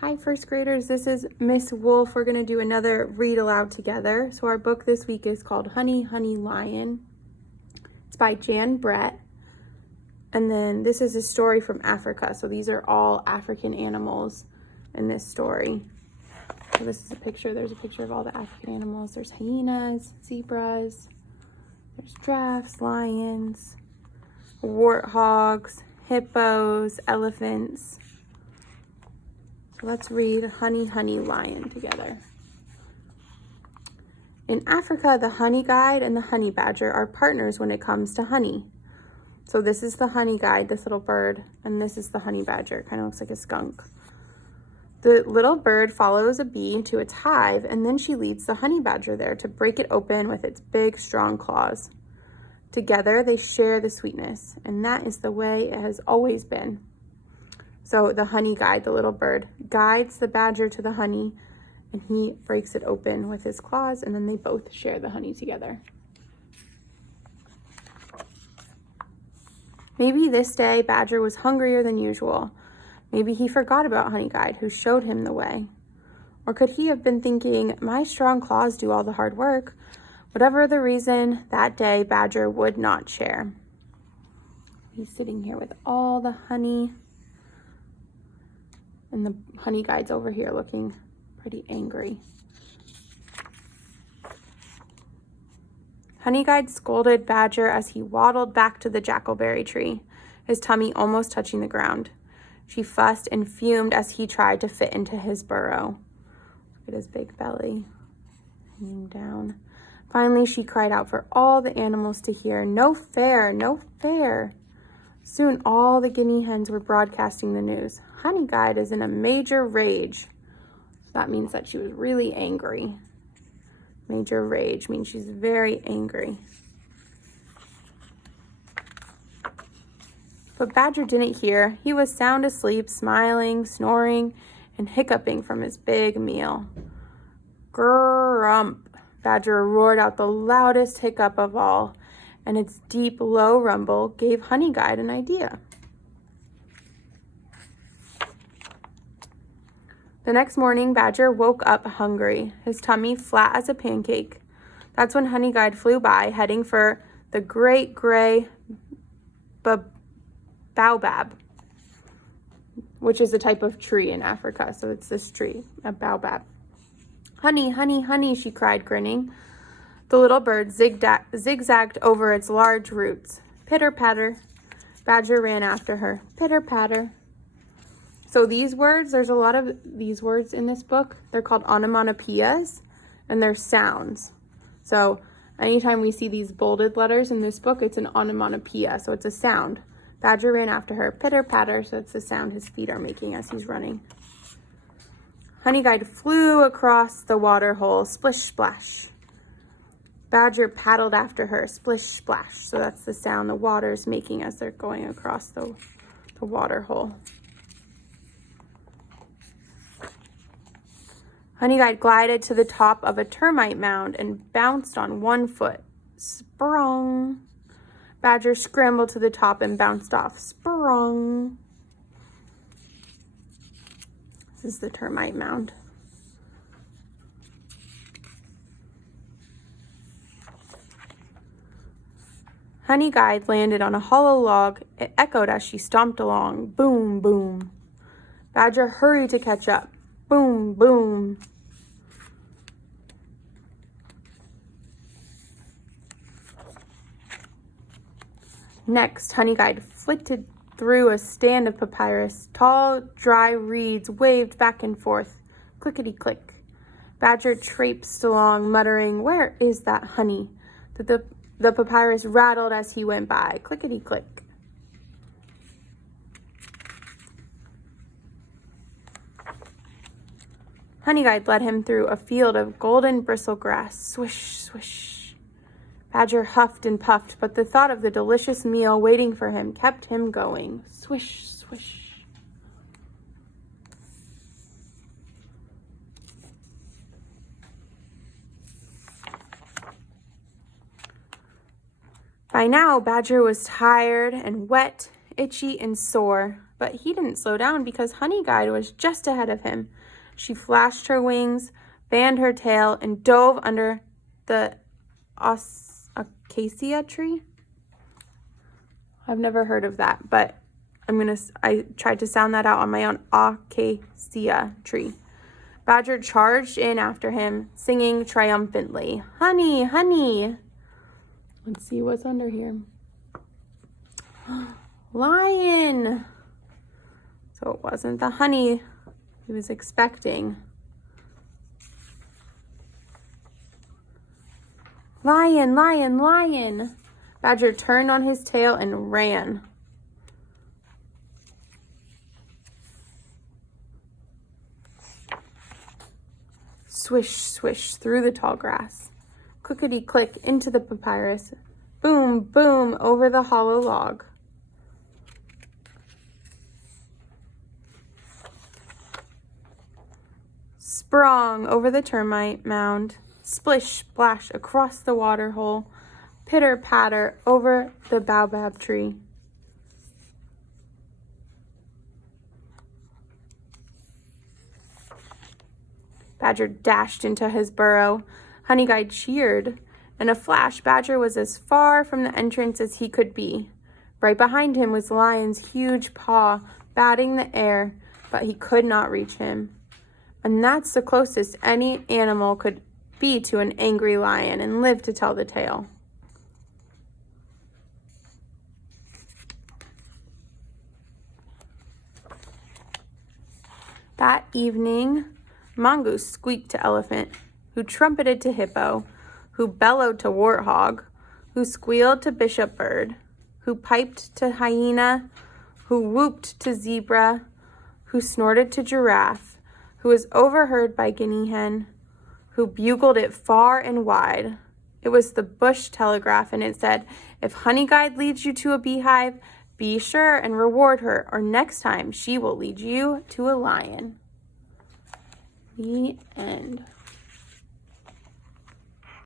Hi, first graders. This is Miss Wolf. We're going to do another read aloud together. So our book this week is called Honey, Honey, Lion. It's by Jan Brett. And then this is a story from Africa. So these are all African animals in this story. So this is a picture. There's a picture of all the African animals. There's hyenas, zebras, there's giraffes, lions, warthogs, hippos, elephants. So let's read Honey, Honey, Lion together. In Africa, the honey guide and the honey badger are partners when it comes to honey. So this is the honey guide, this little bird, and this is the honey badger. Kind of looks like a skunk. The little bird follows a bee to its hive, and then she leads the honey badger there to break it open with its big, strong claws. Together, they share the sweetness, and that is the way it has always been. So the honey guide, the little bird, guides the badger to the honey, and he breaks it open with his claws, and then they both share the honey together. Maybe this day, Badger was hungrier than usual. Maybe he forgot about Honey Guide, who showed him the way. Or could he have been thinking, my strong claws do all the hard work? Whatever the reason, that day, Badger would not share. He's sitting here with all the honey. And the honey guide's over here looking pretty angry. Honey Guide scolded Badger as he waddled back to the jackalberry tree, his tummy almost touching the ground. She fussed and fumed as he tried to fit into his burrow. Look at his big belly hanging down. Finally, she cried out for all the animals to hear, "No fair, no fair." Soon all the guinea hens were broadcasting the news. Honey Guide is in a major rage. That means that she was really angry. Major rage means she's very angry. But Badger didn't hear. He was sound asleep, smiling, snoring, and hiccuping from his big meal. Grump! Badger roared out the loudest hiccup of all, and its deep, low rumble gave Honey Guide an idea. The next morning, Badger woke up hungry, his tummy flat as a pancake. That's when Honey Guide flew by, heading for the great gray baobab, which is a type of tree in Africa. So it's this tree, a baobab. Honey, honey, honey, she cried, grinning. The little bird zigzagged over its large roots. Pitter-patter. Badger ran after her. Pitter-patter. So these words, there's a lot of these words in this book. They're called onomatopoeias, and they're sounds. So anytime we see these bolded letters in this book, it's an onomatopoeia, so it's a sound. Badger ran after her. Pitter-patter, so it's the sound his feet are making as he's running. Honey Guide flew across the water hole. Splish-splash. Badger paddled after her. Splish-splash. So that's the sound the water's making as they're going across the water hole. Honey Guide glided to the top of a termite mound and bounced on one foot. Sprung. Badger scrambled to the top and bounced off. Sprung. This is the termite mound. Honey Guide landed on a hollow log. It echoed as she stomped along. Boom, boom. Badger hurried to catch up. Boom, boom. Next, Honey Guide flitted through a stand of papyrus. Tall, dry reeds waved back and forth. Clickety-click. Badger traipsed along, muttering, "Where is that honey?" The papyrus rattled as he went by. Clickety-click. Honey Guide led him through a field of golden bristle grass. Swish, swish. Badger huffed and puffed, but the thought of the delicious meal waiting for him kept him going. Swish, swish. By now, Badger was tired and wet, itchy and sore. but he didn't slow down because Honey Guide was just ahead of him. She flashed her wings, fanned her tail, and dove under the acacia tree. I've never heard of that, but I tried to sound that out on my own. Acacia tree. Badger charged in after him, singing triumphantly, "Honey, honey." Let's see what's under here. Lion. So it wasn't the honey he was expecting. Lion, lion, lion. Badger turned on his tail and ran. Swish, swish through the tall grass. Clickety-click into the papyrus. Boom, boom over the hollow log. Sprong over the termite mound. Splish, splash across the water hole. Pitter, patter over the baobab tree. Badger dashed into his burrow. Honey Guide cheered. In a flash, Badger was as far from the entrance as he could be. Right behind him was Lion's huge paw, batting the air, but he could not reach him. And that's the closest any animal could be to an angry lion and live to tell the tale. That evening, Mongoose squeaked to Elephant, who trumpeted to Hippo, who bellowed to Warthog, who squealed to Bishop Bird, who piped to Hyena, who whooped to Zebra, who snorted to Giraffe, who was overheard by Guinea Hen, who bugled it far and wide. It was the bush telegraph, and it said, "If Honey Guide leads you to a beehive, be sure and reward her, or next time she will lead you to a lion." The end.